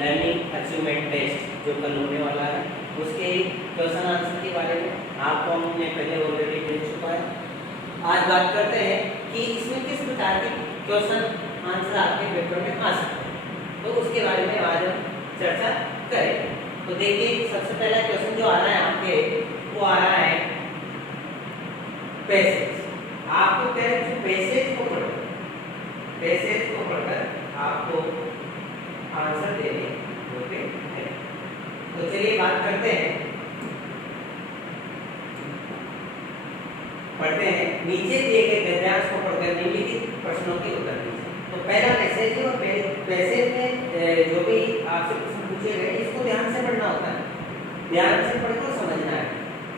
Learning achievement test जो कल होने वाला है उसके क्वेश्चन आंसर के बारे में आपको हमने पहले ऑलरेडी मिल चुका है। आज बात करते हैं कि इसमें किस प्रकार के क्वेश्चन आंसर आपके पेपर में आ सकते हैं, तो उसके बारे में आज हम चर्चा करेंगे। तो देखिए सबसे पहला क्वेश्चन जो आ रहा है आपके वो आ रहा है पैसेज। आपको पैसेज को पढ़कर आपको आंसर देने होते हैं। तो चलिए बात करते हैं, पढ़ते हैं नीचे दिए गए गद्यांश को पढ़कर निम्नलिखित प्रश्नों के उत्तर दीजिए। तो पहला पैसेज है और पैसेज में जो भी आपसे प्रश्न पूछे गए इसको ध्यान से पढ़ना होता है, ध्यान से पढ़कर समझना है।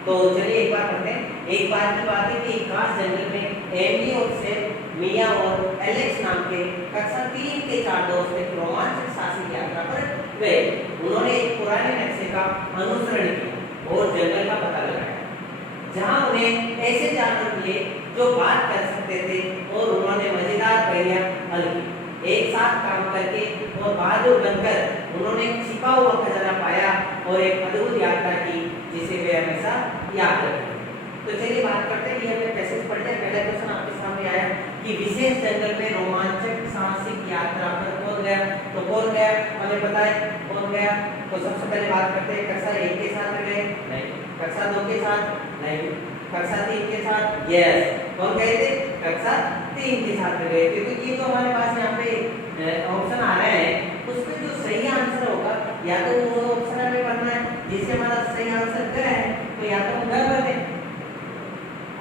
तो चलिए एक बार पढ़ते हैं। एक बार की बात है कि एक खास जंगल में एमी और सेम, मिया और एलेक्स नाम के कक्षा 3 के 4 दोस्त एक रोमांचक साहसिक यात्रा पर गए। उन्होंने एक पुराने नक्शे का अनुसरण किया और जंगल का पता लगाया जहां उन्हें ऐसे जानवर मिले जो बात कर सकते थे और उन्होंने मजेदार पहेलियां हल की। एक साथ काम करके और बहादुर बनकर उन्होंने छिपा हुआ खजाना पाया और एक अद्भुत यात्रा की जिसे वे हमेशा याद रखेंगे। तो चलिए बात करते हैं, ये हमने पैसेज पढ़ते हैं। पहला क्वेश्चन आपके सामने आया कि विशेष जंगल में रोमांचक साहसिक यात्रा पर कौन गया? तो कौन गया हमें पता है कौन गया। तो सबसे पहले बात करते हैं कक्षा 1 के साथ गए? नहीं। कक्षा 2 के साथ? नहीं। कक्षा 3 के साथ? यस। कौन गए थे? कक्षा 3 के साथ गए। क्योंकि ये जो हमारे पास यहाँ पे ऑप्शन आ रहे हैं उसमें जो सही आंसर होगा या तो वो ऑप्शन हमें पढ़ना है जिससे हमारा सही आंसर ग है, तो या तो हम ग भर दें,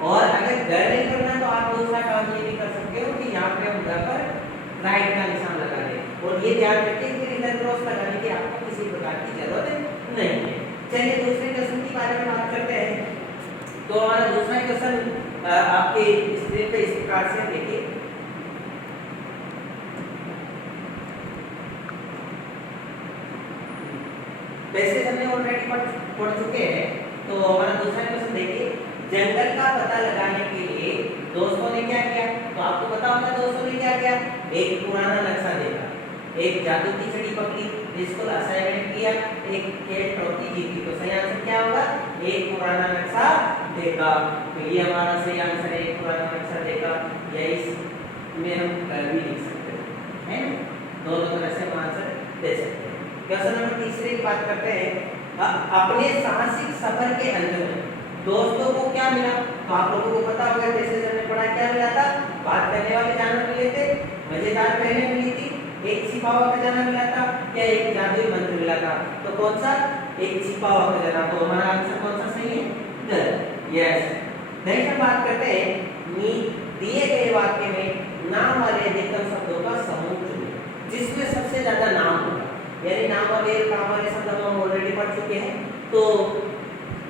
और अगर ग नहीं करना तो आप दूसरा काम ये भी कर सकते हो कि यहाँ पे हम ग पर राइट का निशान लगा दें। और ये ध्यान रखें कि इधर क्रॉस लगाने की आपको किसी प्रकार की जरूरत नहीं है। चलिए दूसरे क्वेश्चन के बारे में बात करते हैं। तो हमारा दूसरा क्वेश्चन आपके स्क्रीन पे इस प्रकार से देखिए। पैसेज हमने ऑलरेडी पढ़ चुके हैं। तो हमारा दूसरा क्वेश्चन देखिए, जंगल का पता लगाने के लिए दोस्तों ने क्या किया? तो आपको पता होगा दोस्तों ने क्या किया? एक पुराना नक्शा देखा, एक जादू की छड़ी पकड़ी, जिसको असाइनमेंट किया, एक खेल ट्रॉफी जीती। तो सही आंसर क्या होगा? एक पुराना नक्शा देखा। तो ये हमारा सही आंसर है, एक पुराना नक्शा देखा। या इसमें हम कर भी लिख सकते हैं, दोनों तरह से हम आंसर दे सकते हैं। क्वेश्चन नंबर 3 की बात करते हैं। अपने साहसिक सफर के अंत में दोस्तों को क्या मिला? तो आप लोगों को पता होगा पैसेज हमने पढ़ा, क्या मिला था? बात करने वाले जानवर मिले थे, मजेदार पहेलियां मिली थी, एक छिपा हुआ खजाना मिला था, या एक जादुई मंत्र मिला था। तो कौन सा? एक छिपा हुआ खजाना। तो हमारा आंसर कौन सा सही है? गलत। यस। नेक्स्ट हम बात करते हैं, दिए गए वाक्य में नाम वाले अधिकतम शब्दों का समूह चुनें जिसमें सबसे ज्यादा नाम होगा। यानी नाम वाले काम वाले शब्द हम ऑलरेडी पढ़ चुके हैं। तो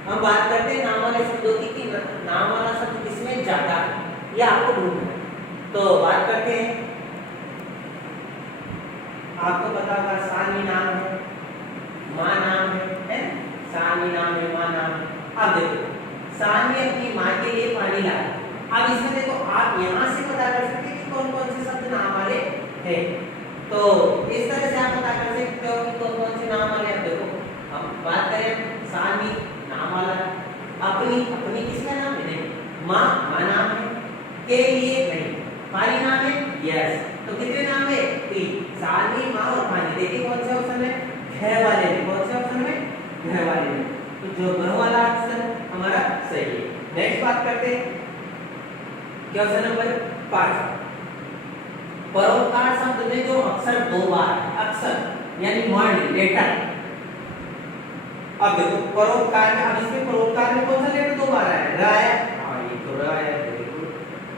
हम बात करते हैं नाम वाले शब्दों की कि नाम वाला शब्द किसमें ज्यादा है, ये आपको ढूंढना है। तो बात करते हैं, आपको पता होगा सानी नाम है, माँ नाम है, सानी नाम है, माँ नाम है। अब देखो सानी अपनी माँ के लिए पानी लाया। अब इसमें देखो आप यहाँ से पता कर सकते हैं कि कौन कौन से शब्द नाम वाले हैं। तो इस तरह से आप पता कर सकते हो कि कौन कौन से नाम वाले हैं। देखो हम बात करें सानी नाम वाला, अपनी किसका नाम है? नहीं। माँ नाम है, के लिए नहीं, पानी नाम है, यस। तो कितने नाम है? 3, सानी, माँ और पानी। देखिए कौन से ऑप्शन है? घ वाले में। कौन से ऑप्शन में? घ वाले में। तो जो घ वाला आंसर हमारा सही है। नेक्स्ट बात करते हैं, क्वेश्चन नंबर 5। परोपकार शब्द में जो अक्षर 2 बार, अक्षर यानी वर्ण, लेटर। अब देखो परोपकार में, अब इसमें परोपकार में कौन सा लेटर 2 बार आया? र है। हाँ ये तो र है,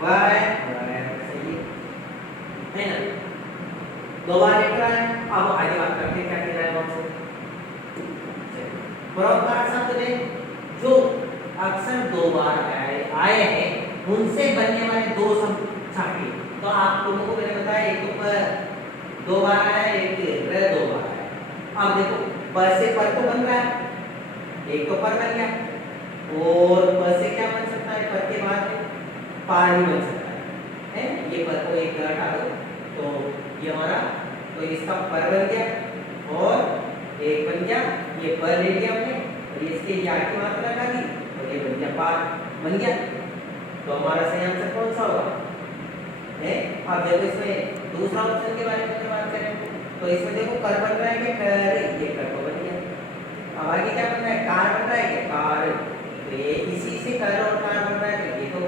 व है, सही है ना? 2 बार लेटर आया। अब आगे बात करते हैं क्या कह रहा है बॉक्स। परोपकार शब्द में जो अक्षर 2 बार आए हैं उनसे बनने वाले 2 शब्द छाटिए। तो आप लोगों को मैंने बताया एक ऊपर 2 बार आया, एक र 2 बार आया। अब देखो प से पर तो बन रहा है, एक तो पर बन गया, और प से क्या बन सकता है? पर के बाद पानी बन सकता है। ये पर को एक हटा दो तो ये हमारा, तो इसका पर बन गया और ये पर ले लिया हमने और इसके लिए आठ की मात्रा लगा दी और ये बन गया पार, बन गया। तो हमारा सही आंसर कौन सा होगा है? अब देखो इसमें दूसरा ऑप्शन के बारे में बात करें तो इसमें देखो कर बन रहा है कि कर, ये कर तो बन गया। अब आगे क्या बन रहा है? कार बन रहा है कि कार, तो ये इसी से कर और कार बन रहा है, तो ये तो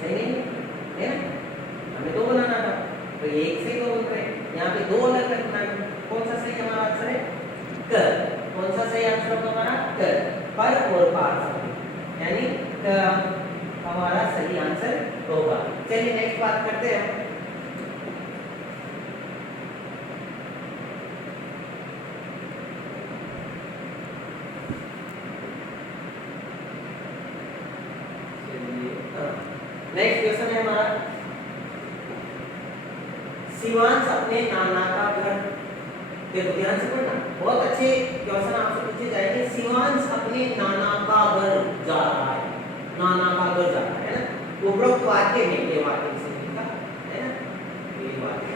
सही नहीं है ना, हमें दो बनाना था तो एक से दो बन रहे हैं, यहाँ पे दो अलग रखना है। कौन सा सही हमारा आंसर है? कर। कौन सा सही आंसर होगा हमारा? कर, पर और पार, यानी हमारा सही आंसर होगा। चलिए नेक्स्ट बात करते हैं। नेक्स्ट क्वेश्चन है हमारा, शिवांश अपने नाना का घर, देखो ध्यान से पढ़ना, बहुत अच्छे क्वेश्चन आपसे पूछे जाएंगे। शिवांश अपने नाना का घर जा रहा है, नाना का घर जा रहा है ना। उपरोक्त वाक्य में, ये वाक्य से लिखा है ना, ये वाक्य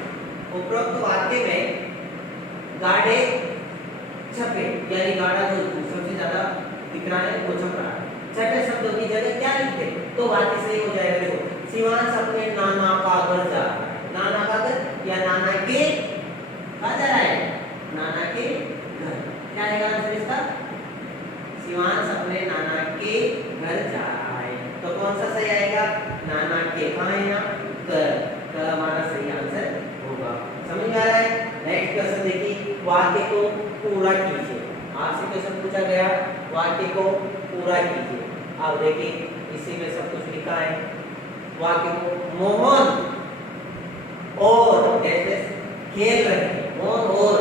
उपरोक्त वाक्य में गाढ़े छपे, यानी गाढ़ा जो सबसे ज्यादा दिख रहा है वो छप रहा है, छठे शब्दों की जगह क्या लिखते तो वाक्य सही हो जाएगा। देखो शिवांश अपने नाना का घर जा रहा है, नाना का घर या नाना के कहाँ जा रहा है? नाना के घर, क्या आएगा आंसर इसका? शिवांश अपने नाना के घर जा रहा है, तो कौन सा सही आएगा? नाना के, कहाँ है यहाँ? घर, तो हमारा सही आंसर होगा। समझ में आ रहा है? नेक्स्ट क्वेश्चन देखिए, वाक्य को पूरा कीजिए। आपसे क्वेश्चन पूछा गया, वाक्य को पूरा कीजिए। आप देखिए इसी में सब कुछ लिखा है। वाक्य को मोहन और खेल रहे हैं, मोहन और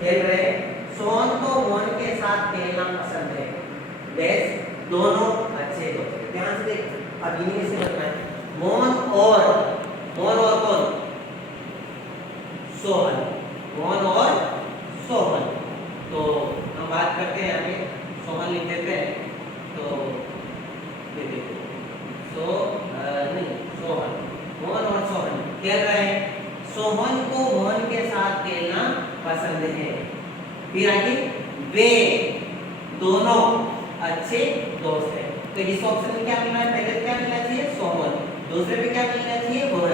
खेल रहे हैं, सोहन को मोहन के साथ खेलना पसंद है, बेस दोनों अच्छे दोस्त हैं। ध्यान से देख, अब इन्हीं से बताना है, मोहन और कौन? सोहन, मोहन और सोहन। तो हम बात करते हैं, अभी सोहन लिख देते हैं, तो ये देखो सोहन, मोहन और सोहन खेल रहे हैं, सोहन को मोहन के साथ खेलना पसंद है। फिर आगे वे दोनों अच्छे दोस्त हैं, तो इस ऑप्शन में क्या मिलना है? पहले क्या मिलना चाहिए? सोहन, दूसरे पे क्या मिलना चाहिए? वह,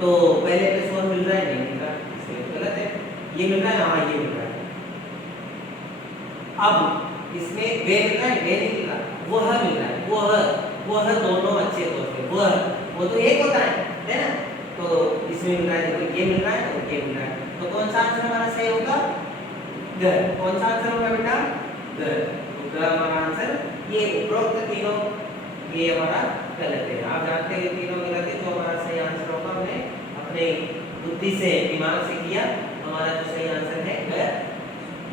तो पहले पे सोहन मिल रहा है, नहीं मिल रहा, इसलिए गलत है। ये मिल रहा है, हाँ ये मिल रहा है। अब इसमें वे मिल रहा है, वे नहीं मिल रहा, वह मिल रहा है, वह दोनों अच्छे दोस्त हैं, वो तो एक होता है ना, तो इसमें मिल रहा है, देखो ये मिल रहा है और ये मिल रहा है, तो कौन सा आंसर हमारा सही होगा? घर। कौन सा आंसर होगा बेटा? घर। तो हमारा आंसर ये उपरोक्त तीनों ये हमारा गलत है। आप जानते हैं तीनों गलत है, तो हमारा सही आंसर होगा, हमने अपने बुद्धि से, दिमाग से किया, हमारा जो सही आंसर है घर।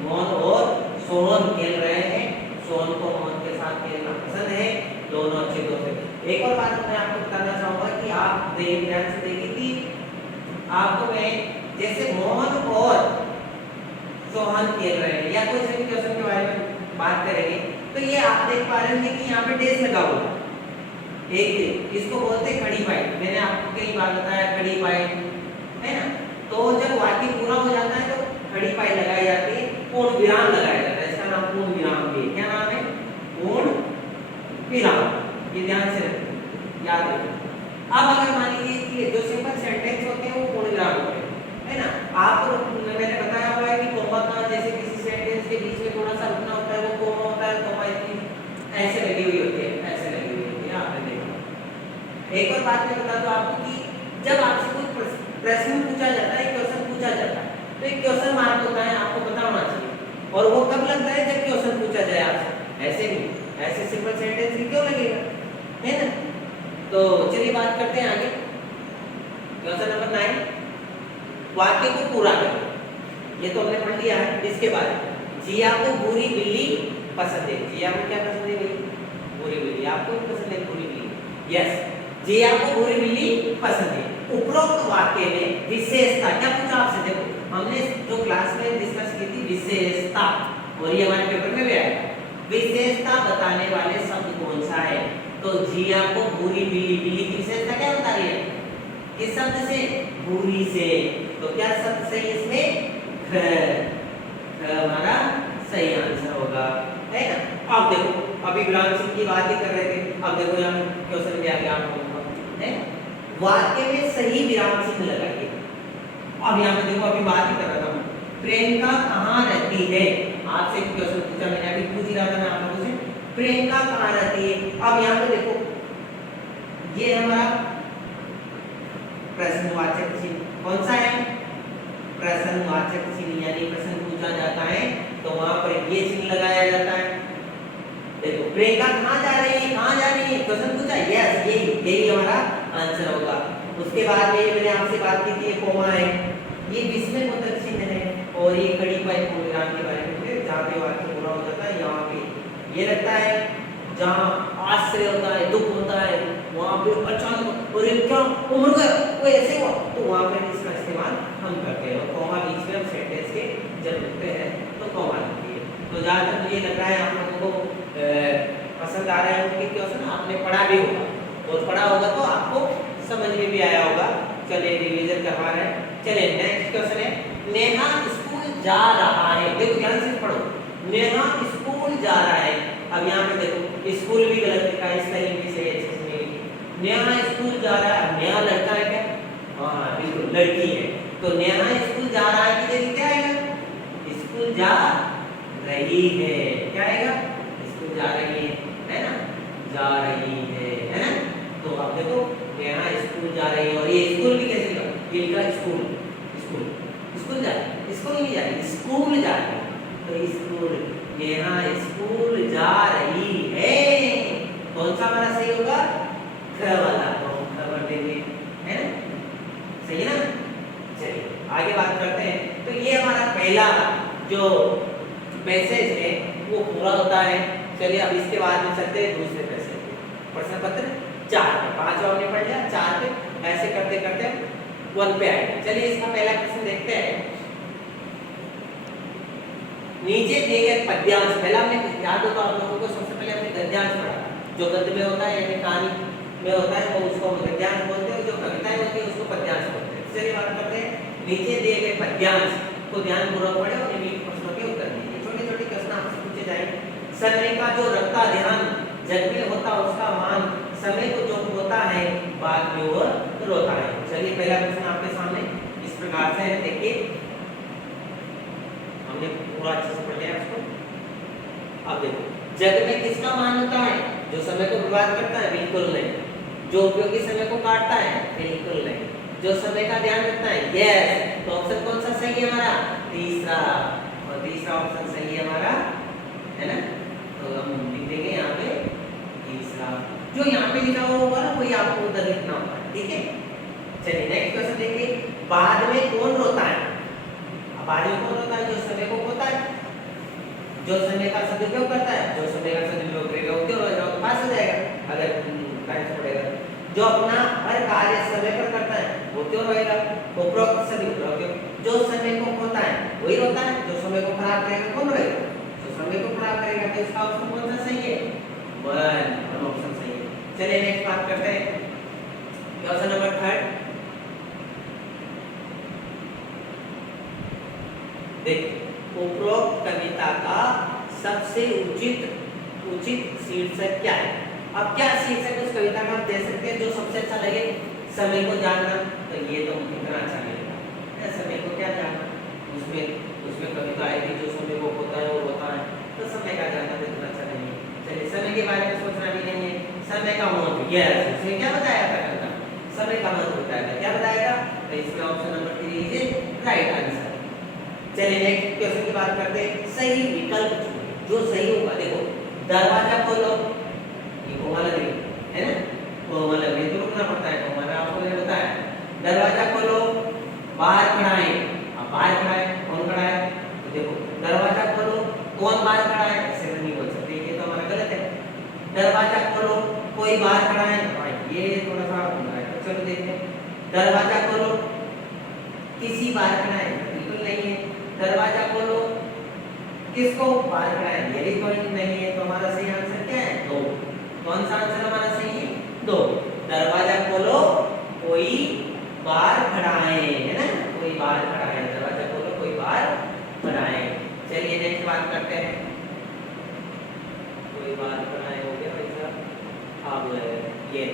मोहन और सोहन खेल रहे हैं, सोहन को मोहन के साथ खेलना पसंद है, दोनों अच्छे दोस्त हैं। एक और बात मैं आपको बताना चाहूंगा कि आप ध्यान से देखिए कि आपको मैं जैसे मोहन और सोहन खेल रहे हैं या कोई से भी क्वेश्चन के बारे में बात करेंगे, तो ये आप देख पा रहे हैं कि यहाँ पे डेस लगा हुआ है, एक इसको बोलते हैं खड़ी पाई। मैंने आपको कई बार बताया खड़ी पाई है ना, तो जब वाक्य पूरा हो जाता है तो खड़ी पाई लगाई जाती है, पूर्ण विराम लगाया जाता है, इसका नाम पूर्ण विराम भी है। क्या नाम है? पूर्ण विराम। ये ध्यान से याद रखिए। अब अगर मान लीजिए कि जो सिंपल सेंटेंस होते हैं वो पूर्ण विराम होते हैं, है ना। आपको मैंने बताया हुआ है कि कोमा का जैसे किसी सेंटेंस के बीच में थोड़ा सा रुकना होता है, वो कोमा होता है, कोमा इतनी ऐसे लगी हुई होती है, ऐसे लगी हुई होती है, आपने देखा। एक और बात मैं बता दूं आपको कि जब आपसे कोई प्रश्न पूछा जाता है, क्वेश्चन पूछा जाता है, तो एक क्वेश्चन मार्क होता है, आपको पता होना चाहिए। और वो कब लगता है? जब क्वेश्चन पूछा जाए आपसे, ऐसे नहीं, ऐसे सिंपल सेंटेंस ही क्यों लगेगा, है ना। तो चलिए बात करते हैं आगे। क्वेश्चन नंबर 9, वाक्य को पूरा करें। ये तो हमने पढ़ लिया है। इसके बाद जिया को भूरी बिल्ली पसंद है। जिया को क्या पसंद है? भूरी बिल्ली। आपको भी पसंद है भूरी बिल्ली? यस, जिया को भूरी बिल्ली पसंद है। उपरोक्त वाक्य में विशेषता क्या पूछा आपसे? देखो हमने जो क्लास में डिस्कस की थी विशेषता, और ये हमारे पेपर में भी आया। विशेषता बताने वाले शब्द कौन सा है? तो जिया को भूरी बिल्ली, बिल्ली की विशेषता क्या बता रही है? किस शब्द से? भूरी से। तो क्या शब्द सही इसमें? हमारा सही आंसर होगा, है ना। अब देखो, अभी विराम चिन्ह की बात ही कर रहे थे, अब देखो यहाँ क्वेश्चन में आ गया आप लोगों को, है वाक्य में सही विराम चिन्ह लगाइए। अब यहाँ पे देखो, अभी बात ही कर रहा था, प्रियंका कहाँ रहती है, आपसे क्वेश्चन पूछा मैंने, अभी पूछ ही रहा था मैं आप लोगों से, प्रियंका कहाँ रहती है। अब यहाँ पे देखो, ये हमारा प्रश्नवाचक चिन्ह कौन सा है, प्रश्नवाचक चिन्ह, यानी प्रश्न पूछा जाता है तो वहां पर ये चिन्ह लगाया जाता है। देखो, प्रियंका कहाँ जा रही है, कहाँ जा रही है, क्वेश्चन पूछा, यस यही हमारा आंसर होगा। उसके बाद में मैंने आपसे बात की थी, कोमा है, ये विस्मयबोधक चिन्ह है, और ये कड़ी पाई पूर्णविराम के बारे में, जहाँ पे वाक्य पूरा हो जाता है, यहाँ पे ये लगता है, जहाँ आश्चर्य होता है, दुख होता है, वहाँ पे अचानक और क्या उम्र गया, वो ऐसे हुआ, तो वहाँ पे इसका इस्तेमाल हम करते हैं। और कॉमा बीच में हम सेंटेंस के जब लिखते हैं तो कॉमा लिखते हैं। तो जहाँ तक मुझे लग रहा है आप लोगों को पसंद आ रहा है उनके क्वेश्चन, आपने पढ़ा भी होगा, और पढ़ा होगा तो आपको समझ में भी आया होगा। चलिए रिवीजन करवा रहे हैं। चलिए नेक्स्ट क्वेश्चन है, नेहा स्कूल जा रहा है। देखो ध्यान से पढ़ो, नेहा स्कूल जा रहा है। अब यहाँ पे देखो, स्कूल भी गलत लिखा है, इस तरीके से अच्छे से नेहा स्कूल जा रहा है। नेहा लड़का है क्या, हाँ बिल्कुल लड़की है, तो नेहा स्कूल जा रहा है कि क्या आएगा, स्कूल जा रही है, क्या आएगा, स्कूल जा रही है ना, जा रही है ना। तो अब देखो, नेहा स्कूल जा रही है, और ये स्कूल भी कैसे लिखा, ये लिखा स्कूल, स्कूल स्कूल जा रही, स्कूल नहीं जा रही, स्कूल जा रही है, तो स्कूल, नेहा स्कूल जा रही है, कौन सा हमारा सही होगा, ख वाला, तो खबर देंगे, है ना, सही है ना। चलिए आगे बात करते हैं। तो ये हमारा पहला जो मैसेज है वो पूरा होता है। चलिए अब इसके बाद में चलते हैं दूसरे पैसेज पे, प्रश्न पत्र 4 पे, 5 हमने पढ़ लिया, 4 पे ऐसे करते करते 1 पे आए। चलिए इसका पहला प्रश्न देखते हैं। नीचे दिए गए पद्यांश, पहला हमने याद होगा आप लोगों को, सबसे पहले हमने गद्यांश पढ़ा, जो गद्य में होता है यानी कहानी में होता है वो उसको गद्यांश बोलते हैं, जो कविताएं होती है उसको पद्यांश बोलते हैं। चलिए बात करते हैं, नीचे दिए गए पद्यांश को ध्यानपूर्वक पढ़े और इन्हीं प्रश्नों के उत्तर दीजिए। छोटे छोटे प्रश्न आपसे पूछे जाएंगे। समय का जो रखता ध्यान, जग में होता उसका मान, समय को जो होता है बाद में वो रोता है। चलिए पहला प्रश्न आपके सामने इस प्रकार से है, देखिए हमने पूरा अच्छे से पढ़ लिया उसको। अब देखो, जग में किसका मान होता है, जो समय को बर्बाद करता है, बिल्कुल नहीं, जो उपयोगी समय को काटता है, बिल्कुल नहीं, जो समय का ध्यान रखता है, यस। तो ऑप्शन कौन सा सही है हमारा, तीसरा, और तीसरा ऑप्शन सही है हमारा, है ना। तो हम लिख देंगे यहाँ पे तीसरा, जो यहाँ पे लिखा हुआ होगा ना वही आपको उधर लिखना होगा, ठीक है। चलिए नेक्स्ट क्वेश्चन देखिए, बाद में कौन रोता है। अब बाद में कौन रोता है, जो समय को खोता है, जो समय का सदुपयोग करता है, जो समय का सदुपयोग करेगा वो क्यों रोएगा, तो पास हो जाएगा अगर टाइम से पड़ेगा। जो अपना हर कार्य समय पर करता है वो क्यों रोएगा, उपरोक्त सभी रोगे। जो समय को खोता है वही रोता है, जो समय को खराब करेगा कौन रोएगा, जो समय को खराब करेगा। तो इसका ऑप्शन कौन सा सही है, 1 ऑप्शन सही है। चलिए नेक्स्ट बात करते हैं, क्वेश्चन नंबर 3। देखिए, उपरोक्त कविता का सबसे उचित शीर्षक क्या है। अब क्या शीर्षक उस कविता का आप दे सकते हैं जो सबसे अच्छा लगे। समय को जानना, तो ये तो कितना अच्छा लगेगा, समय को क्या जानना, उसमें कविता आएगी जो समय को होता है वो होता है, तो समय का जानना तो इतना अच्छा नहीं है। चलिए समय के बारे में सोचना भी नहीं है, समय का महत्व, यस उसने क्या बताया था कविता, समय का महत्व बताया था, क्या बताया था, तो इसमें option number 3 is right answer. चलिए नेक्स्ट क्वेश्चन की बात करते हैं, सही विकल्प जो सही होगा। देखो, दरवाजा खोलो, ये कोमा लग रही है ना, कोमा लग रही तो रुकना पड़ता है, कोमा आपको मैंने बताया। दरवाजा खोलो, बाहर खड़ा है, अब बाहर खड़ा है, कौन खड़ा है, तो देखो दरवाजा खोलो, कौन बाहर खड़ा है, ऐसे नहीं बोल सकते, ये तो हमारा गलत है। दरवाजा खोलो, कोई बाहर खड़ा है, ये थोड़ा सा तो चलो देखते हैं। दरवाजा खोलो, किसी बाहर खड़ा है, बिल्कुल नहीं है। दरवाजा खोलो, किसको बाहर खड़ा है, ये भी कोई नहीं है, तो हमारा सही आंसर क्या है, 2। कौन सा आंसर हमारा सही है, 2। दरवाजा खोलो, कोई बाहर खड़ा है ना, कोई बाहर खड़ा है, दरवाजा खोलो कोई बाहर खड़ा है। चलिए नेक्स्ट बात करते हैं। कोई बात बनाए हो गया भाई साहब? अब ये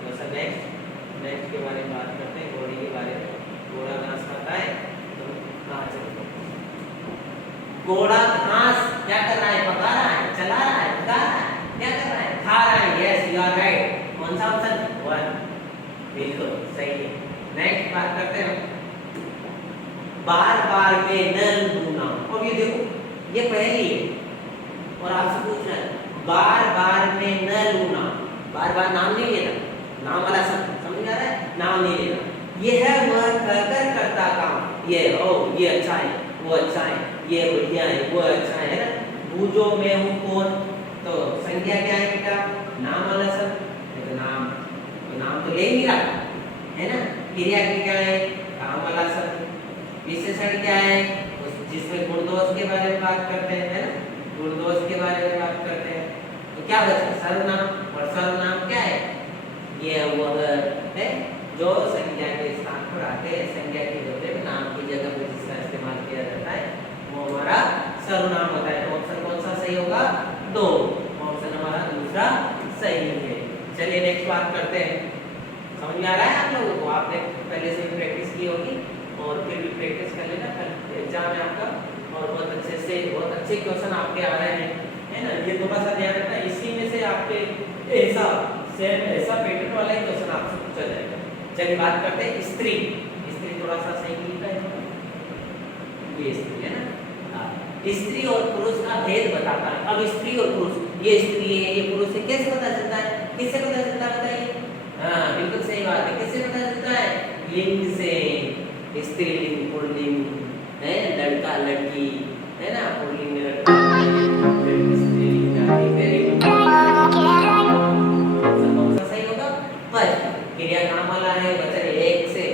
तो सर नेक्स्ट के बारे में बात करते हैं, घोड़े के बारे में। घोड़ा घास खाता है तो कहाँ चलता है? घोड़ा घास क्या कर रहा है? पका रहा है, चला रहा है, पका रहा है, क्या कर रहा है? खा रहा है। Yes you are right. कौन सा ऑप्शन? 1 बिल्कुल सही है। नेक्स्ट बात करते हैं, बार बार में न लूना। अब ये देखो, ये पहली है और आपसे पूछ रहा है बार बार में न लूना। बार बार नाम नहीं लेना, नाम वाला शब्द समझ आ रहा है? नाम नहीं लेना। ये है वह कहकर करता काम। ये ओ ये अच्छा है, वो अच्छा है, ये बढ़िया है, वो अच्छा है ना। बूझो मैं हूँ कौन, तो संज्ञा क्या है बेटा? नाम वाला शब्द। तो नाम तो ले नहीं रहा है ना। क्रिया की क्या है? काम वाला शब्द। विशेषण क्या है? जिसमें गुणदोष के बारे में बात करते हैं, है ना। गुणदोष के बारे में बात करते हैं तो क्या बचा? सर्वनाम। और सर्वनाम क्या है? ये वह है जो संज्ञा के स्थान पर आते हैं। संज्ञा के बदले में नाम की जगह पर जिसका इस्तेमाल किया जाता है वो हमारा सर्वनाम होता है। तो ऑप्शन कौन सा सही होगा? 2। ऑप्शन हमारा दूसरा सही है। चलिए नेक्स्ट बात करते हैं। समझ में आ रहा है आप लोगों को? आपने पहले से भी प्रैक्टिस की होगी और फिर भी प्रैक्टिस कर लेना, कल एग्जाम है आपका और बहुत अच्छे क्वेश्चन आपके आ रहे हैं, है ना। ये थोड़ा सा ध्यान रखना, इसी में से आपके ऐसा पैटर्न वाला ही क्वेश्चन आपसे पूछा जाएगा। चलिए बात करते हैं स्त्री। स्त्री थोड़ा सा सही लिखा है, ये स्त्री है ना। स्त्री और पुरुष का भेद बताता है। अब स्त्री और पुरुष, ये स्त्री है ये पुरुष है, कैसे पता चलता है? किससे पता चलता है बताइए? हाँ बिल्कुल सही बात है। किससे पता चलता है? लिंग से। स्त्रीलिंग पुल्लिंग है, लड़का लड़की है ना, पुल्लिंग में लड़का स्त्रीलिंग जाति। Very good. कौन सा सही होगा? पर क्रिया नाम वाला है, वचन एक से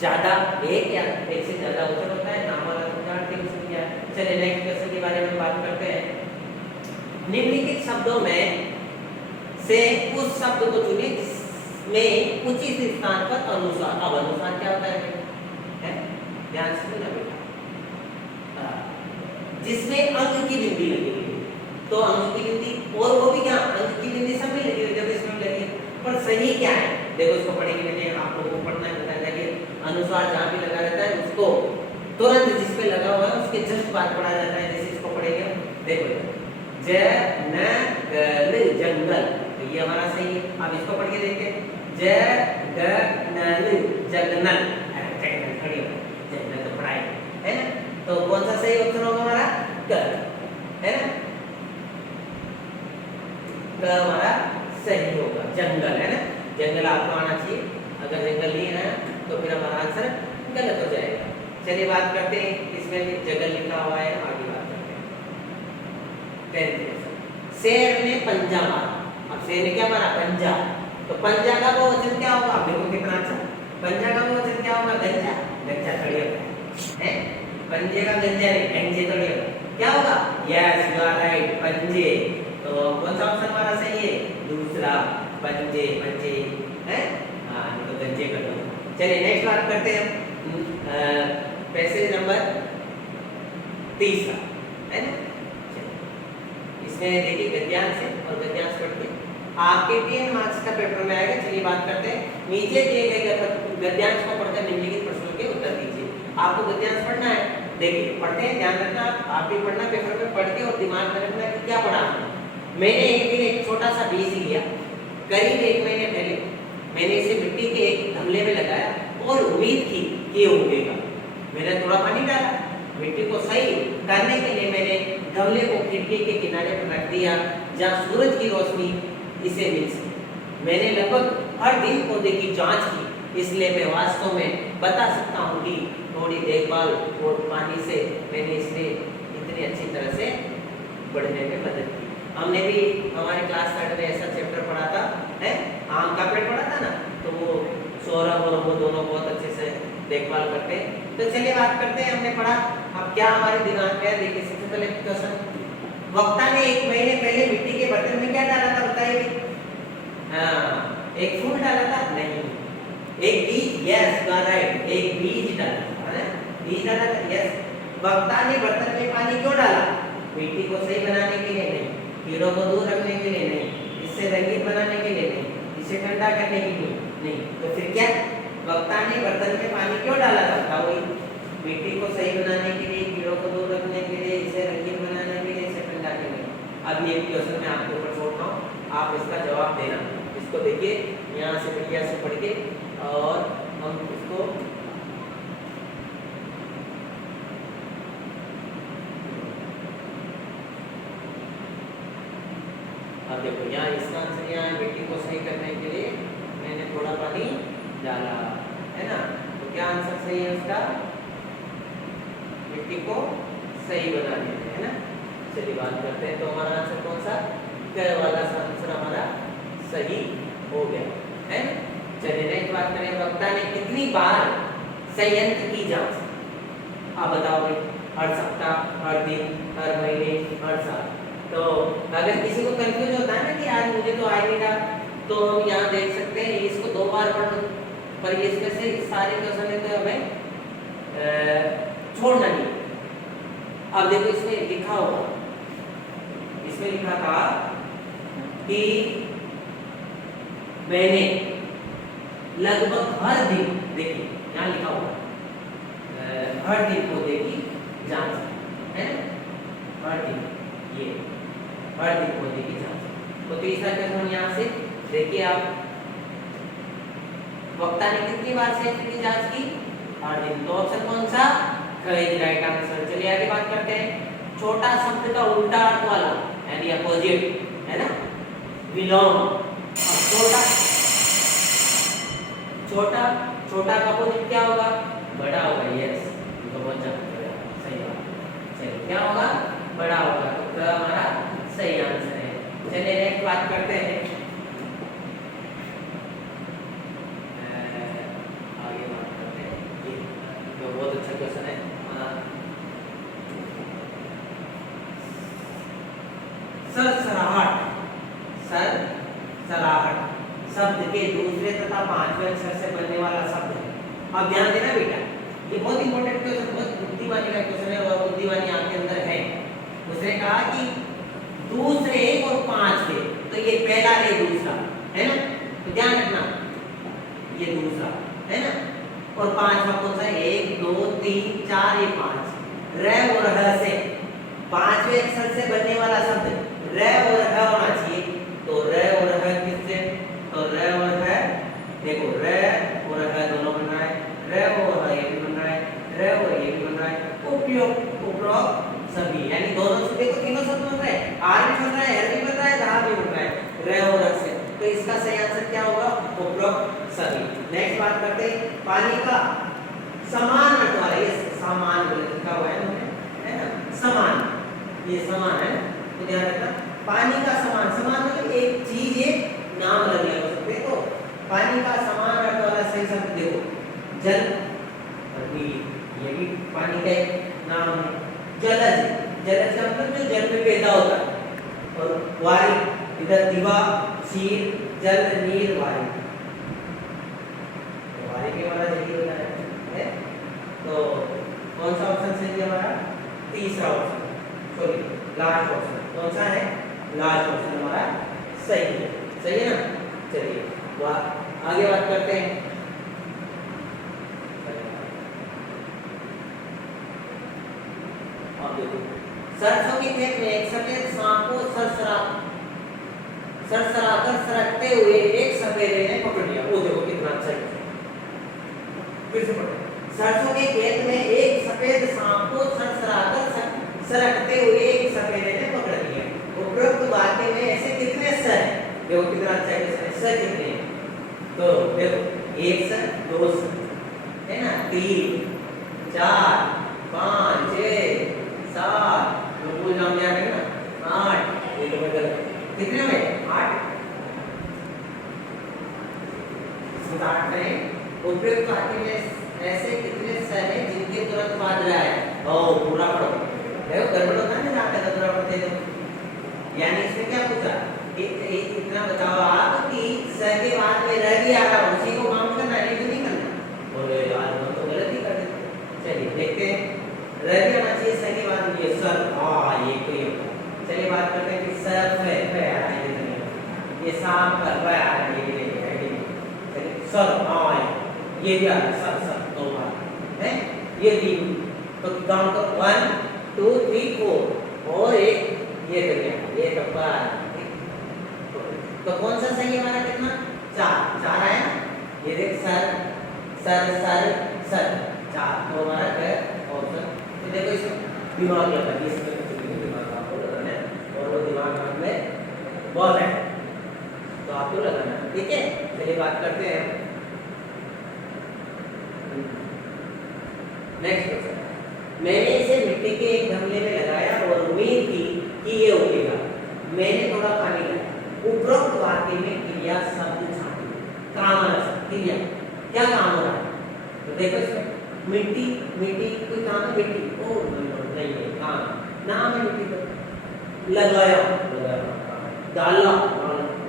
ज्यादा, एक या एक से ज्यादा वचन होता है। नाम वाला तो जानते हैं उसमें क्या है। चलिए नेक्स्ट क्वेश्चन के बारे में बात करते हैं। निम्नलिखित शब्दों में से उस शब्द को चुने जिसमें उचित स्थान पर अनुसार। अब अनुसार क्या होता है? ध्यान से सुनना बेटा। जिसमें अंक की बिंदी लगी हुई है, तो अंक की बिंदी, और वो भी क्या? अंक की बिंदी सब में लगी हुई है, जब इसमें लगी है। पर सही क्या है? देखो इसको पढ़ेंगे, मैंने आप लोगों को पढ़ना है कि अनुसार जहाँ भी लगा रहता है उसको तुरंत जिस पे लगा हुआ है उसके जस्ट बाद पढ़ा जाता है। जैसे इसको पढ़ेंगे, देखो जंगल, तो ये हमारा सही है। अब इसको पढ़ के देखते हैं। जगनल, जगनल खड़ी हो, जगनल तो पढ़ाई है ना। तो कौन सा सही ऑप्शन होगा हमारा? क, है ना। क हमारा सही होगा, जंगल है ना। जंगल आपको आना चाहिए, अगर जंगल नहीं है तो फिर हमारा आंसर गलत हो जाएगा। चलिए बात करते हैं, इसमें भी जंगल लिखा हुआ है, आगे बात करते हैं। 10th क्वेश्चन, शेर ने पंजा मारा। अब शेर ने क्या मारा? पंजा। तो पंजा का बहुवचन क्या होगा? देखो कितना अच्छा। पंजा का बहुवचन क्या होगा? गंजा। गंजा थोड़ी होगा है, पंजे का गंजा नहीं, गंजे थोड़ी होगा। क्या होगा? यस यू आर राइट, पंजे। तो कौन सा ऑप्शन हमारा सही है? दूसरा, पंजे। पंजे है, हाँ तो गंजे कर दो। चलिए नेक्स्ट बात करते हैं, पैसेज नंबर 3 है ना। इसमें देखिए गद्यांश है और गद्यांश पढ़ के आपके 10 मार्क्स का पेपर में आएगा। चलिए बात करते हैं, नीचे दिए गए गद्यांश को पढ़कर निम्नलिखित प्रश्नों के उत्तर दीजिए। आपको गद्यांश पढ़ना है, देखिए पढ़ते हैं, ध्यान रखना, आप भी पढ़ना, पेपर में पढ़ के और दिमाग में रखना कि क्या पढ़ा है। मैंने एक दिन एक छोटा सा बीज लिया, करीब 1 महीने पहले मैंने इसे मिट्टी के एक गमले में लगाया और उम्मीद थी कि ये उगेगा। मैंने थोड़ा पानी डाला, मिट्टी को सही करने के लिए मैंने गमले को खिड़की के किनारे पर रख दिया जहाँ सूरज की रोशनी इसे मिल सके। मैंने लगभग हर दिन पौधे की जांच की, इसलिए मैं वास्तव में बता सकता हूँ कि थोड़ी देखभाल और पानी से मैंने इसे इतनी अच्छी तरह से बढ़ने में मदद की। हमने भी हमारे क्लास 3 में ऐसा चैप्टर पढ़ा था, है आम का पेड़ पढ़ा था ना, तो वो सौरभ और वो दोनों बहुत अच्छे से देखभाल करते हैं। तो चलिए बात करते हैं, हमने पढ़ा, अब क्या हमारे दिमाग में है। देखिए सबसे पहले क्वेश्चन, वक्ता ने 1 महीने पहले मिट्टी के बर्तन में क्या डाला था बताइए? हाँ, एक फूल डाला था? नहीं, एक बीज। यस यू आर राइट, एक बीज डाला था, है बीज डाला था। यस। वक्ता ने बर्तन में पानी क्यों मिट्टी को सही बनाने के लिए नहीं, कीड़ों को दूर रखने के लिए नहीं, इससे रंगीन बनाने के लिए नहीं, इसे ठंडा करने के लिए नहीं, तो फिर क्या? वक्ता ने बर्तन में पानी क्यों डाला था? वही मिट्टी को सही बनाने के लिए, कीड़ों को दूर रखने के लिए, इसे रंगीन बनाने के लिए, इसे ठंडा करने के लिए। अब ये क्वेश्चन मैं आपके ऊपर छोड़ रहा हूँ, आप इसका जवाब देना। इसको देखिए यहाँ से बढ़िया से पढ़ के, और हम इसको अब देखो यहाँ इसका आंसर, यहाँ मिट्टी को सही करने के लिए मैंने थोड़ा पानी डाला, है ना? तो क्या आंसर सही है उसका? मिट्टी को सही बनाने में, है ना? चलिए बात करते हैं, तो हमारा आंसर कौन सा? क वाला आंसर हमारा सही हो गया, है? चलिए नेक्स्ट बात करें, वक्ता ने कितनी बार संयंत्र की जांच? आप बताओ भाई, हर सप्ताह, हर दिन, हर महीने, हर साल। तो अगर किसी को कंफ्यूज होता है ना कि यार मुझे तो आ नहीं रहा, तो हम यहाँ देख सकते हैं, इसको 2 बार पढ़ लो, पर इसमें से सारे क्वेश्चन है तो हमें छोड़ना नहीं। अब देखो इसमें लिखा होगा, इसमें लिखा था कि मैंने लगभग हर दिन, देखिए यहाँ लिखा होगा हर दिन पौधे की जांच, है ना? हर दिन, ये हर दिन पौधे की जांच। तो तीसरा क्वेश्चन यहाँ से देखिए आप, वक्ता ने कितनी बार संयंत्र की जांच की? हर दिन। तो ऑप्शन कौन सा? Right answer. चलिए आगे बात करते हैं, छोटा शब्द का उल्टा अर्थ वाला यानी अपोजिट, है ना? विलोम। अब छोटा छोटा छोटा का अपोजिट क्या होगा? बड़ा होगा। यस, तो बहुत सही बात। चलिए क्या होगा? बड़ा होगा। तो हमारा सही आंसर है। चलिए नेक्स्ट बात करते हैं, आगे बात करते हैं, ये तो बहुत अच्छा क्वेश्चन है। सरसराहट, सरसराहट शब्द के दूसरे तथा पांचवें अक्षर से बनने वाला शब्द है। अब ध्यान देना बेटा, ये बहुत इंपॉर्टेंट क्वेश्चन, बहुत बुद्धिमानी का क्वेश्चन है, और बुद्धिमानी आपके अंदर है। उसने कहा कि दूसरे और पांचवे, तो ये पहला है, दूसरा है ना, तो ध्यान रखना ये दूसरा है ना, और पांचवा कौन सा? 1 2 3 4, ये 5। र और ह से पांचवें अक्षर से बनने वाला शब्द र और ह होना चाहिए। तो र और ह किससे? तो र और ह, देखो र और ह दोनों बन रहा है, र और ह ये भी बन रहा है, र और ये भी बन रहा है। उपयोग उपरोक्त सभी, यानी दोनों से देखो तीनों शब्द बन रहे हैं, आर भी बन रहा है, हर भी बन रहा है, जहां भी बन रहा है, र और ह से। तो इसका सही आंसर क्या होगा? उपरोक्त सभी। नेक्स्ट बात करते हैं, पानी का समान अर्थ वाला, ये समान लिखा हुआ है ना, समान, ये समान है, तो ध्यान रखना। पानी का समान, समान मतलब एक चीज, एक नाम अलग अलग हो सकते हैं। तो पानी का समान अर्थ वाला सही शब्द देखो, जल, ये भी पानी का एक नाम है। जलज, जलज का मतलब जो जल में पैदा होता है। और वारी, इधर दिवा, क्षीर, जल, नीर, वारी, वारी के वाला जल होता है। तो कौन सा ऑप्शन सही है हमारा? तीसरा ऑप्शन, सॉरी लास्ट ऑप्शन। कौन सा है? लास्ट ऑप्शन हमारा सही है। सही है ना? चलिए आगे बात करते हैं। अब देखो, सरसों के खेत में एक सफेद सांप को सरसराकर सरकते हुए एक सफेदे ने पकड़ लिया। वो देखो कितना अच्छा है। फिर से पढ़ो, सरसों के खेत में एक सफेद सांप को सरसराकर सरकते हुए एक सफेदे ने पकड़ लिया। उपरोक्त वाक्य में ऐसे कितने स हैं? देखो कितना अच्छा है, स कितने हैं? तो देखो 1 स, 2 स, है ना, 3 4 5 6 7, बिल्कुल नाम याद है ना, 8, ये तो बदल कितने में? 8, 8 है। उपयुक्त वाक्य में ऐसे कितने स हैं जिनके तुरंत बाद रहा है? ओ पूरा पढ़ो, देखो गड़बड़ होता है ना जहाँ तक पूरा पढ़ते हो। यानी इसमें क्या पूछा? इतना बताओ आप कि स के बाद में रह भी आ रहा है, उसी को काउंट करना है, नहीं करना। बोले यार हम तो गलत ही कर देते। चलिए देखते हैं, रह भी आना चाहिए स के बाद में, ये सर, हाँ ये तो ये सर्फ है आ रहा है, ये साफ कर रहा है, ये सर हाँ ये क्या है, सर दो बार है, ये तीन, तो काउंट करो 1 2 3 4 और एक ये देखिए ये डब्बा है, तो कौन सा सही है हमारा, कितना 4 आया ना, ये देख सर सर सर सर 4, तो हमारा क्या ऑप्शन, तो देखो इसमें दिमाग लगा, इसमें दिमाग आपको लगाना है और वो दिमाग में बॉल है तो आपको लगाना है, ठीक है। चलिए बात करते हैं नेक्स्ट क्वेश्चन। मैंने इसे मिट्टी के एक गमले में लगाया और उम्मीद की कि ये उगेगा, मैंने थोड़ा पानी डाला, उपरोक्त वाक्य में क्रिया शब्द छांटिए, काम वाला शब्द क्रिया, क्या काम हो रहा है, तो देखो इसमें मिट्टी मिट्टी कोई काम है, मिट्टी ओ नहीं है काम, नाम है मिट्टी को, लगाया डाला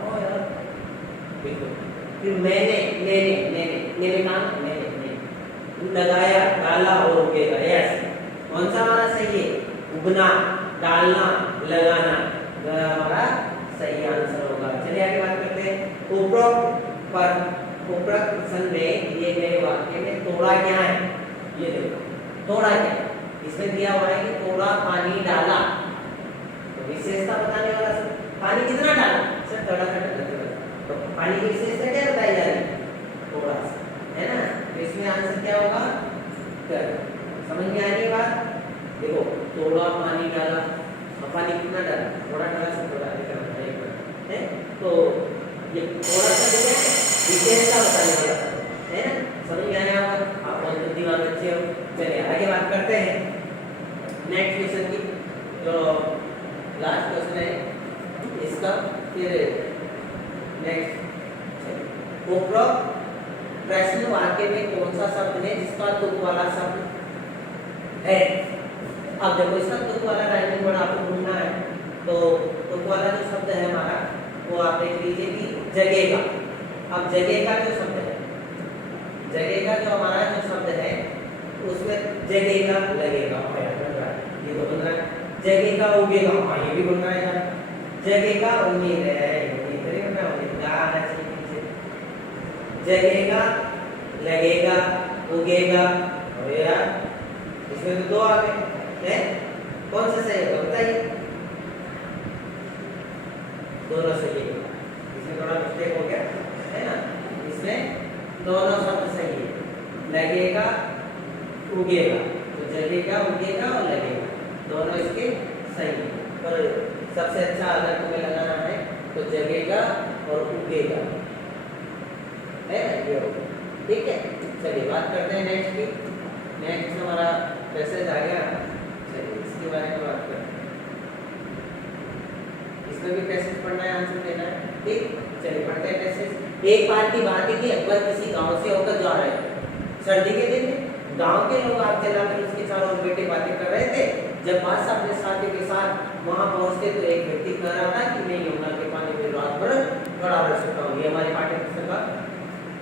ओ यार देखो, फिर मैंने काम मैंने लगाया डाला और उगेगा, यस कौन सा हमारा सही है, उगना डालना लगाना हमारा सही आंसर होगा। चलिए आगे बात करते हैं, उपरोक्त प्रश्न में दिए गए वाक्य में तोड़ा क्या है, ये देखो तोड़ा क्या है, इसमें दिया हुआ है कि तोड़ा पानी डाला, तो विशेषता बताने वाला पानी कितना डाला सर, तो पानी की विशेषता क्या बताई जा रही है, थोड़ा सा है ना, तो इसमें आंसर क्या होगा, कर, समझ में आ रही है बात, देखो तोड़ा पानी डाला, पानी कितना डाला, थोड़ा डाला से थोड़ा है, तो ये थोड़ा सा जो है विशेषता बताने वाला है ना, समझ में आया होगा, आप बहुत बुद्धिमान बच्चे हो। चलिए आगे बात करते हैं नेक्स्ट क्वेश्चन की, जो लास्ट क्वेश्चन है इसका, फिर नेक्स्ट उपरोक्त प्रश्न वाक्य में कौन सा शब्द है जिसका तुक वाला शब्द है, अब देखो इसका तुक वाला राइमिंग वर्ड आपको ढूंढना है, तो तुक वाला जो शब्द है हमारा वो आप देख लीजिए कि जगेगा, अब जगेगा जो शब्द है, जगेगा जो हमारा जो शब्द है उसमें जगेगा लगेगा, ये तो बन रहा है, जगेगा उगेगा, हाँ ये भी बन रहा है, जगेगा उम्मीद है, जगेगा लगेगा उगेगा, और यार इसमें तो दो आ गए हैं, कौन सा सही होगा बताइए, दोनों सही है, इसमें थोड़ा मिस्टेक हो गया है ना, इसमें दोनों शब्द सही है, लगेगा उगेगा, तो जगेगा उगेगा और लगेगा दोनों इसके सही है, पर सबसे अच्छा अगर तुम्हें लगाना है तो जगेगा और उगेगा है, ये होगा, ठीक है। चलिए बात करते हैं नेक्स्ट की, नेक्स्ट हमारा पैसेज आ गया, चलिए इसके बारे में बात करते हैं, इसमें भी पैसेज पढ़ना है, आंसर देना है, ठीक। चलिए पढ़ते हैं पैसेज। एक बार की बात है कि अकबर किसी गांव से होकर जा रहे थे, सर्दी के दिन गांव के लोग आग जलाकर उसके चारों ओर बैठे बातें कर रहे थे, जब बादशाह अपने साथी के साथ वहां पहुंचते तो एक व्यक्ति कह रहा था कि मैं यमुना के पानी में रात भर खड़ा रह सकता हूँ, ये हमारे पाठ्य पुस्तक का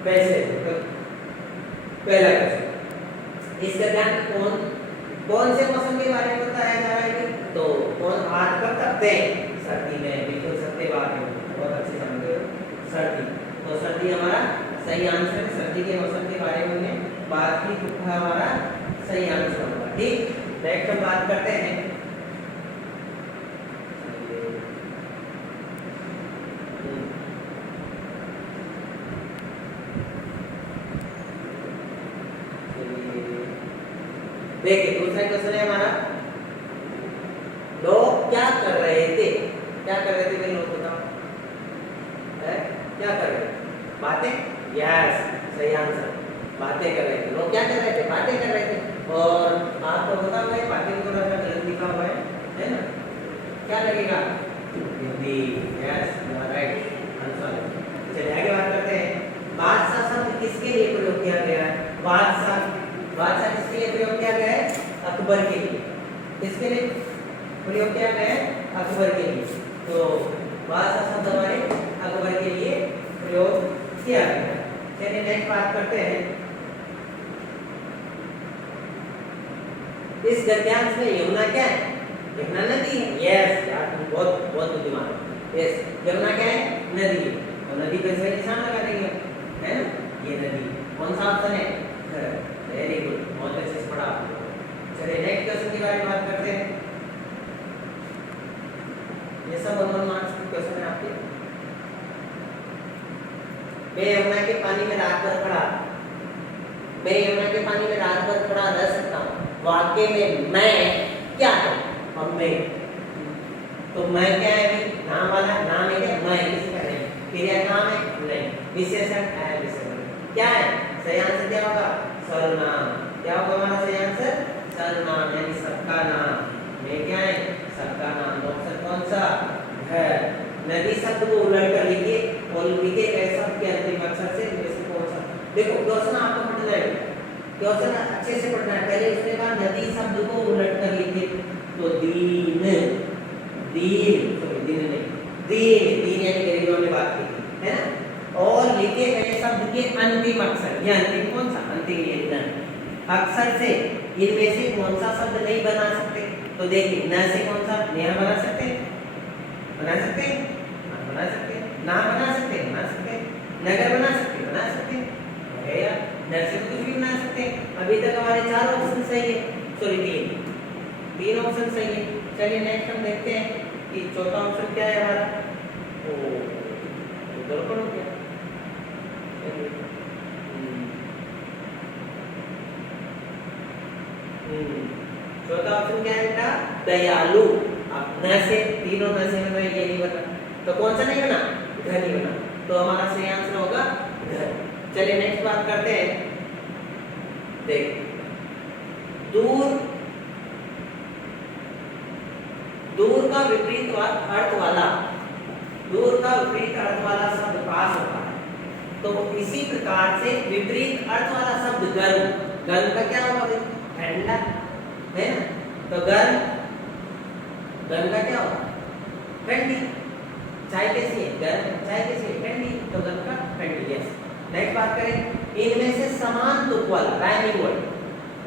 पैसेज पहला क्वेश्चन, इसका ध्यान कौन से मौसम के बारे में बताया जा रहा है, तो कौन आग कब तपते हैं, सर्दी में, बिल्कुल सत्य बात है, बहुत अच्छे समझते हो, सर्दी, तो सर्दी हमारा सही आंसर है, सर्दी के मौसम के बारे में बात की तो हमारा सही आंसर होगा, ठीक। नेक्स्ट हम बात करते हैं देखिए दूसरा क्वेश्चन है हमारा, लोग क्या कर रहे थे, क्या कर रहे थे लोग बताओ, क्या कर रहे थे, बातें, यस सही आंसर, बातें कर रहे थे, लोग क्या कर रहे थे, बातें कर रहे थे, और आपको पता होगा बातें थोड़ा सा गलत लिखा हुआ है ना, क्या लगेगा हिंदी, यस राइट आंसर। चलिए आगे बात करते हैं, बादशाह शब्द किसके लिए प्रयोग किया गया है, बादशाह किसके लिए प्रयोग किया गया है, अकबर के लिए, किसके लिए प्रयोग किया गया है, अकबर के लिए, तो बादशाह शब्द हमारे अकबर के लिए प्रयोग किया गया है। चलिए नेक्स्ट बात करते हैं, इस गद्यांश में यमुना क्या है, यमुना नदी है, यस यार तुम बहुत बहुत बुद्धिमान हो। यस, यमुना क्या है? नदी है, तो नदी पे सही निशान लगा देंगे, है ना? ये नदी कौन सा ऑप्शन है? वेरी गुड, बहुत अच्छे से पढ़ा आपने। चलिए नेक्स्ट क्वेश्चन के बारे में बात करते हैं। ये सब 1 मार्क्स के क्वेश्चन है आपके। मैं यमुना के पानी में रात भर खड़ा, मैं यमुना के पानी में रात भर खड़ा रह सकता हूँ, वाक्य में मैं क्या है? अब मैं, तो मैं क्या है भाई? नाम वाला नाम है क्या? मैं किसी का नहीं, क्रिया नाम है नहीं, विशेषण है विशेषण क्या है? सही आंसर क्या होगा? सर्वनाम। क्या होगा हमारा सही आंसर? सर्वनाम, यानी सबका नाम। मैं क्या है? सबका नाम। ऑप्शन कौन सा है? नदी शब्द को उलट कर लिखिए और लिखिए कैसा के अंतिम अक्षर से इनमें कौन सा। देखो क्वेश्चन आपको पढ़ना है, क्वेश्चन अच्छे से पढ़ना है। पहले उसके बाद नदी शब्द को उलट कर लिखिए, तो दीन, दीन सॉरी दीन नहीं, दीन, दीन यानी गरीबों में बात की थी, है ना? और लिखे गए शब्द के अंतिम अक्षर, ये अंतिम कौन सा? अंतिम ये न अक्षर से इनमें से कौन सा शब्द नहीं बना सकते? तो देखिए न से कौन सा? नेहा बना सकते हैं, बना सकते हैं, बना सकते हैं, ना बना सकते हैं, बना सकते हैं, नगर बना सकते हैं, बना सकते हैं, है यार, नर से कुछ भी बना सकते हैं। अभी तक हमारे 4 ऑप्शन सही है, सॉरी 3 ऑप्शन सही है। चलिए नेक्स्ट हम देखते हैं कि चौथा ऑप्शन क्या है हमारा। ओ गड़बड़ हो गया। चौथा ऑप्शन क्या है बेटा? दयालु। अब न से, तीनों न से में ये नहीं बना, तो कौन सा नहीं बना? घर नहीं बना, तो हमारा सही आंसर होगा घर। चलिए नेक्स्ट बात करते हैं। देख, दूर, दूर का विपरीत अर्थ वाला, दूर का विपरीत अर्थ वाला शब्द पास होता है, तो इसी प्रकार से विपरीत अर्थ वाला शब्द गर्म, गर्म का क्या होगा? ठंडा, है ना? तो गर्म, गर्म का क्या होगा? ठंडी। चाय कैसी है? गर्म। चाय कैसी है? ठंडी, तो गर्म का ठंडी। यस। नेक्स्ट बात करें, इनमें से समान तुक वाला राइमिंग वर्ड,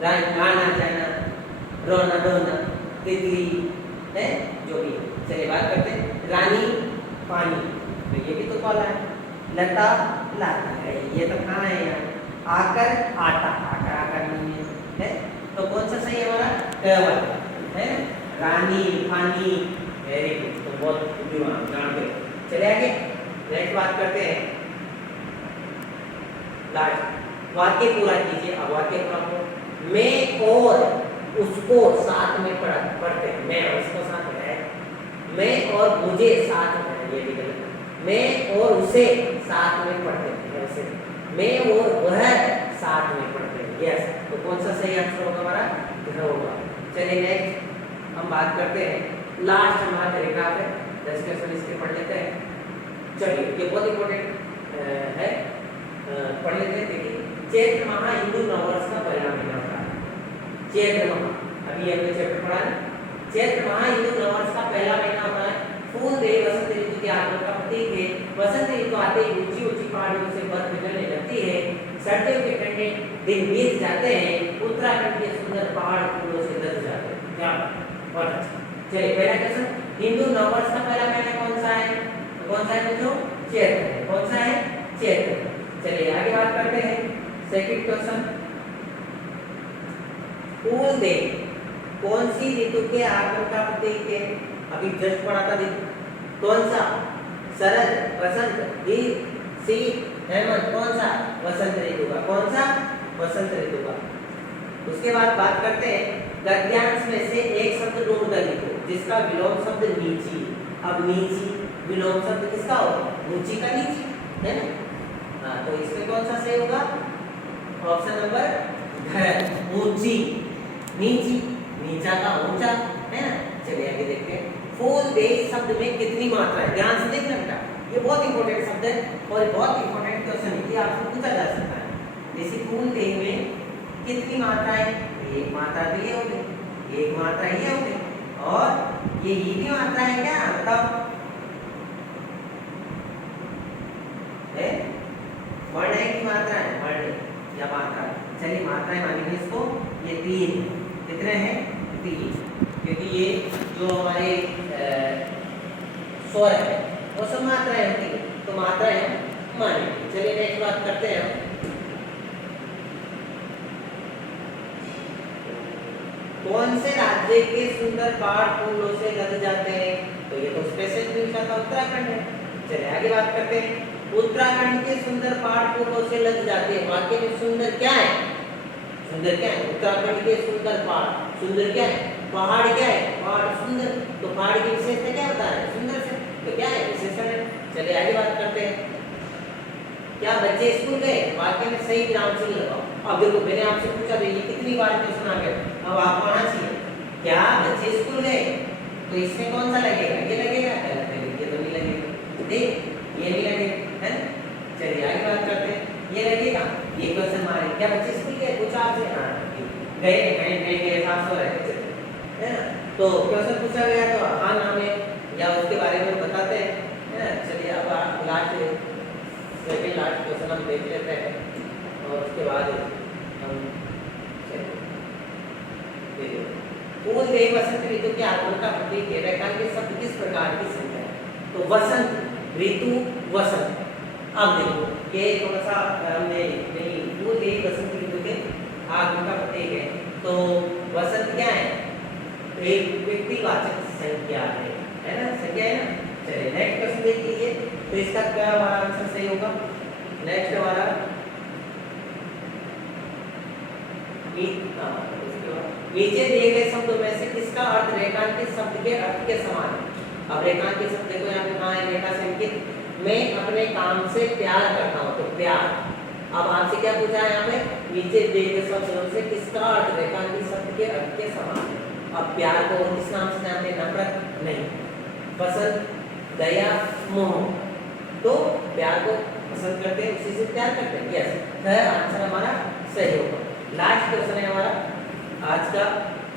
राइम, आना जाना, रोना धोना, तितली, है जो भी। चलिए बात करते हैं। रानी पानी, तो ये भी तुक वाला है। लता लाता है, ये तो कहाँ है यार? आकर आटा, आकर आकर नहीं है, तो कौन सा सही है हमारा? क वाला है। रानी पानी, वेरी गुड, तो बहुत बुद्धिमान जान गए। चलिए आगे नेक्स्ट बात करते हैं। लास्ट वाक्य पूरा कीजिए। अब वाक्य पूरा करो। मैं और उसको साथ में पढ़ते हैं, मैं और उसको साथ में है, मैं और मुझे साथ में है, ये भी गलत है। मैं और उसे साथ में पढ़ते हैं, ऐसे मैं और वह साथ में पढ़ते हैं। यस, तो कौन सा सही आंसर होगा हमारा? यह होगा। चलिए नेक्स्ट हम बात करते हैं। लास्ट हमारा पैराग्राफ है, 10 क्वेश्चन इसके पढ़ लेते हैं। चलिए ये बहुत इंपॉर्टेंट है, पढ़ लेते हैं। देखिए, चैत्र माह हिंदू नववर्ष का पहला महीना होता है। चैत्र माह, अभी हमने चैत्र पढ़ा है। चैत्र माह हिंदू नववर्ष का पहला महीना होता है। फूल देव वसंत ऋतु के आगमन का प्रतीक है। वसंत ऋतु आते ही ऊंची ऊंची पहाड़ियों से बर्फ पिघलने लगती है। सर्दियों के ठंडे दिन बीत जाते हैं। उत्तराखंड के सुंदर पहाड़ फूलों से लद जाते हैं। क्या बहुत अच्छा। चलिए पहला क्वेश्चन, हिंदू नववर्ष का पहला महीना कौन सा है? तो कौन सा है मित्रों? चैत्र। कौन सा है? चैत्र। चलिए आगे बात करते हैं। सेकंड क्वेश्चन, फूल देव कौन सी ऋतु के आगमन का प्रतीक है? अभी जस्ट पढ़ा था, देखो कौन सा? शरद, वसंत, हीर, शीत, हेमंत, कौन सा? वसंत ऋतु का। कौन सा? वसंत ऋतु का। उसके बाद बात करते हैं, गद्यांश में से एक शब्द ढूंढ कर लिखो जिसका विलोम शब्द नीची। अब नीची विलोम शब्द किसका होगा? ऊंची का नीची, है ना? हाँ, तो इसमें कौन सा सही होगा? ऑप्शन नंबर घ, ऊंची, नीची, नीचा का ऊंचा, है ना? चलिए आगे देखते हैं। फूल देश शब्द में कितनी मात्रा है? ध्यान से देखना बेटा, ये बहुत इंपॉर्टेंट शब्द है और बहुत इंपॉर्टेंट क्वेश्चन है, ये आपसे पूछा जा सकता है। जैसे फूल देश में कितनी मात्रा है? एक मात्रा तो ये हो गई, एक मात्रा ये हो गई, और ये ही की मात्रा है क्या? बताओ, है वर्ण है कि मात्रा है? वर्ण या मात्रा। चलिए मात्राएं मानेंगे इसको। ये 3, कितने हैं? 3, क्योंकि ये जो हमारे स्वर है, वो सब मात्राएं होती है, तो मात्राएं हम मानेंगे। चलिए नेक्स्ट बात करते हैं हम। कौन से राज्य के सुंदर पहाड़ फूलों से लद जाते हैं? तो ये तो स्पेशल पूछा था, उत्तराखंड है। चलिए आगे बात करते हैं। उत्तराखंड के सुंदर पहाड़ फूलों से लद जाते हैं, वाक्य में सुंदर क्या है? सुंदर क्या है? उत्तराखंड के सुंदर पहाड़, सुंदर क्या है? पहाड़ क्या है? पहाड़ सुंदर, तो पहाड़ की विशेषता क्या बता रहे हैं? सुंदर से, तो क्या है? विशेषण है। चलिए आगे बात करते हैं। क्या बच्चे स्कूल गए? वाक्य में सही विराम चिन्ह लगाओ। अब देखो मैंने आपसे पूछा था ये कितनी बार क्वेश्चन आ गया, अब आपको आना चाहिए। क्या बच्चे स्कूल गए? तो इसमें कौन सा लगेगा? ये लगेगा, गलत है, ये तो नहीं लगेगा। देख ये नहीं लगेगा, है ना? चलिए आगे बात करते हैं। ये लगेगा, ये क्वेश्चन मारे। क्या बच्चे स्कूल गए? पूछा आपसे, हाँ गए, गए साफ सो रहे, है ना? तो क्वेश्चन पूछा गया तो हाँ नाम है या उसके बारे में बताते हैं, है ना? चलिए अब लास्ट सेकंड लास्ट क्वेश्चन हम देख लेते हैं और उसके बाद हम फूल देव वसंत ऋतु के आगमन का प्रतीक है। रेखा के शब्द किस प्रकार की संख्या है? तो वसंत ऋतु, वसंत। अब देखो ये थोड़ा सा हमने नहीं, फूल देव वसंत ऋतु के आगमन का प्रतीक है, तो वसंत क्या है? एक व्यक्तिवाचक संख्या है ना? संख्या है ना? चलिए नेक्स्ट क्वेश्चन देख लीजिए। तो इसका क्या हमारा आंसर सही होगा? नेक्स्ट हमारा नीचे दिए गए शब्दों में से किसका अर्थ रेखांकित शब्द के अर्थ के समान है? अब रेखांकित शब्द देखो यहाँ पे कहाँ है? रेखा से अंकित, मैं अपने काम से प्यार करता हूँ, तो प्यार। अब आपसे क्या पूछा है यहाँ पे? नीचे दिए गए शब्दों से किसका अर्थ रेखांकित शब्द के अर्थ के समान है? अब प्यार को किस नाम से जानते हैं? नफरत नहीं, पसंद, दया, मोह। तो प्यार को पसंद करते हैं, उसी से प्यार करते हैं। यस, आंसर हमारा सही होगा। लास्ट क्वेश्चन है हमारा आज का,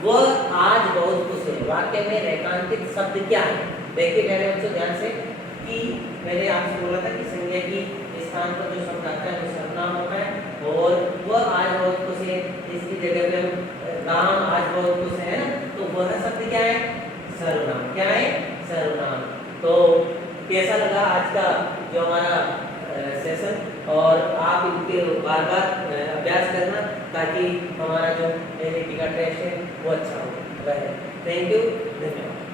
वह आज बहुत खुश है। वाक्य में रेखांकित शब्द क्या है? देखिए मेरे बच्चों ध्यान से कि मैंने आपसे बोला था कि संज्ञा की स्थान पर जो शब्द आता है वो सर्वनाम होता है, और वह आज बहुत खुश है इसकी जगह पे हम राम आज बहुत खुश है ना, तो वह शब्द क्या है? सर्वनाम। क्या है? सर्वनाम। तो कैसा लगा आज का जो हमारा सेशन? और आप इनके बार बार अभ्यास करना ताकि हमारा जो एनईटी का टेस्ट है वो अच्छा हो। थैंक यू, धन्यवाद।